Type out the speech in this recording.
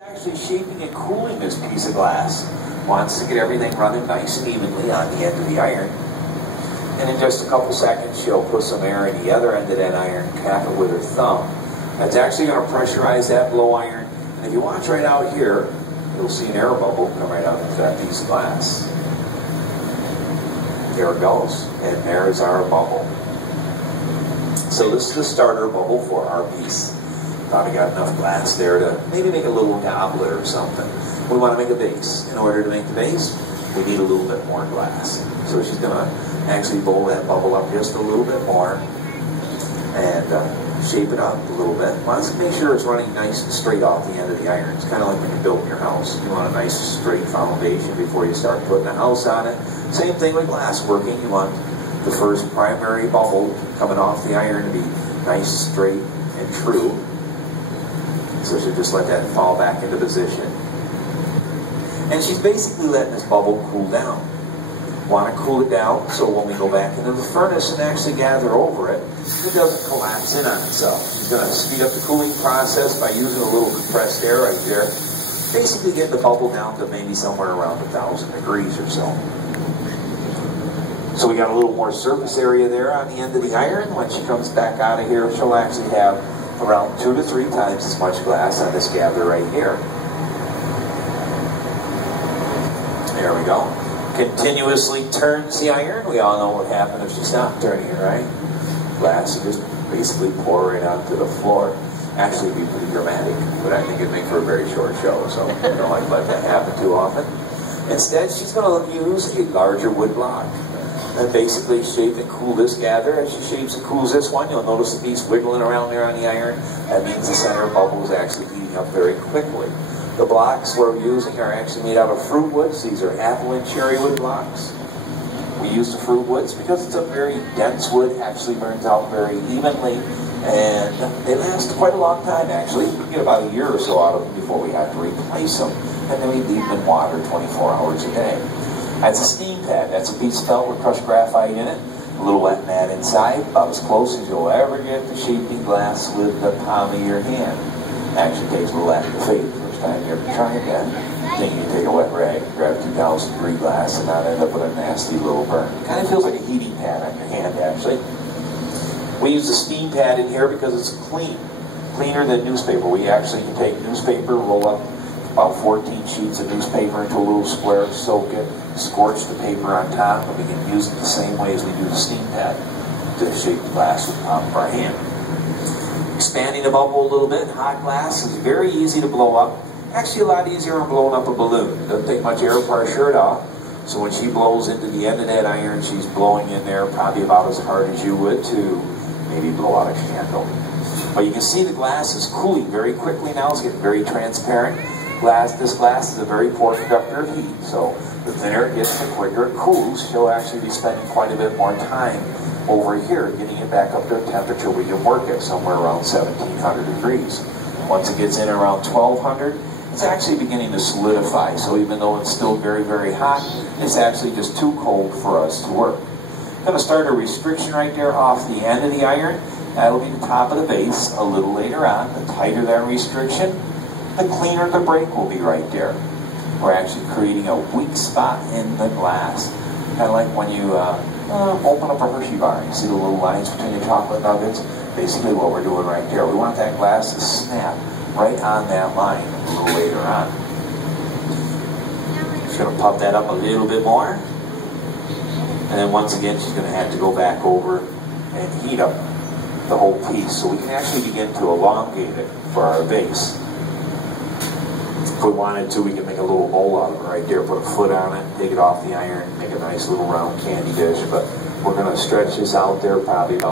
Actually shaping and cooling this piece of glass. Wants to get everything running nice and evenly on the end of the iron. And in just a couple seconds, she'll put some air in the other end of that iron, tap it with her thumb. That's actually going to pressurize that blow iron. And if you watch right out here, you'll see an air bubble come right out into that piece of glass. There it goes. And there's our bubble. So this is the starter bubble for our piece. Thought I got enough glass there to maybe make a little goblet or something. We want to make a vase. In order to make the vase, we need a little bit more glass. So she's going to actually blow that bubble up just a little bit more and shape it up a little bit. Wants to make sure it's running nice and straight off the end of the iron. It's kind of like when you're building your house. You want a nice straight foundation before you start putting a house on it. Same thing with glass working. You want the first primary bubble coming off the iron to be nice, straight, and true. So she'll just let that fall back into position. And she's basically letting this bubble cool down. Want to cool it down so when we go back into the furnace and actually gather over it, it doesn't collapse in on itself. She's going to speed up the cooling process by using a little compressed air right there. Basically get the bubble down to maybe somewhere around 1,000 degrees or so. So we got a little more surface area there on the end of the iron. When she comes back out of here, she'll actually have around 2 to 3 times as much glass on this gather right here. There we go. Continuously turns the iron. We all know what happened if she stopped turning it, right? Glass, you just basically pour right onto the floor. Actually, it'd be pretty dramatic, but I think it'd make for a very short show, so I don't like to let that happen too often. Instead, she's going to use a larger wood block. And basically shape and cool this gather. As she shapes and cools this one, you'll notice the piece wiggling around there on the iron. That means the center bubble is actually heating up very quickly. The blocks we're using are actually made out of fruit woods. These are apple and cherry wood blocks. We use the fruit woods because it's a very dense wood, actually burns out very evenly, and they last quite a long time actually. We get about a year or so out of them before we have to replace them, and then we leave them in water 24 hours a day. That's a steam pad. That's a piece of felt with crushed graphite in it. A little wet mat inside, about as close as you'll ever get to shaping glass with the palm of your hand. Actually takes a little active faith the first time you ever try it again. Then you take a wet rag, grab 2,000 degree glass, and not end up with a nasty little burn. Kind of feels like a heating pad on your hand, actually. We use the steam pad in here because it's clean. Cleaner than newspaper. We actually can take newspaper, roll up about 14 sheets of newspaper into a little square, soak it, scorch the paper on top, and we can use it the same way as we do the steam pad to shape the glass with the palm of our hand. Expanding the bubble a little bit, hot glass is very easy to blow up. Actually a lot easier than blowing up a balloon. It doesn't take much air for our shirt off. So when she blows into the end of that iron, she's blowing in there probably about as hard as you would to maybe blow out a candle. But you can see the glass is cooling very quickly now. It's getting very transparent. This glass is a very poor conductor of heat, so the thinner it gets, the quicker it cools. She'll actually be spending quite a bit more time over here, getting it back up to a temperature we can work at somewhere around 1,700 degrees. Once it gets in around 1,200, it's actually beginning to solidify. So even though it's still very, very hot, it's actually just too cold for us to work. I'm going to start a restriction right there off the end of the iron. That'll be the top of the base a little later on. The tighter that restriction, the cleaner the break will be right there. We're actually creating a weak spot in the glass. Kind of like when you open up a Hershey bar. You see the little lines between the chocolate nuggets? Basically what we're doing right there. We want that glass to snap right on that line a little later on. Just going to pump that up a little bit more. And then once again, she's going to have to go back over and heat up the whole piece. So we can actually begin to elongate it for our base. If we wanted to, we could make a little bowl out of it right there, put a foot on it, take it off the iron, make a nice little round candy dish. But we're going to stretch this out there probably about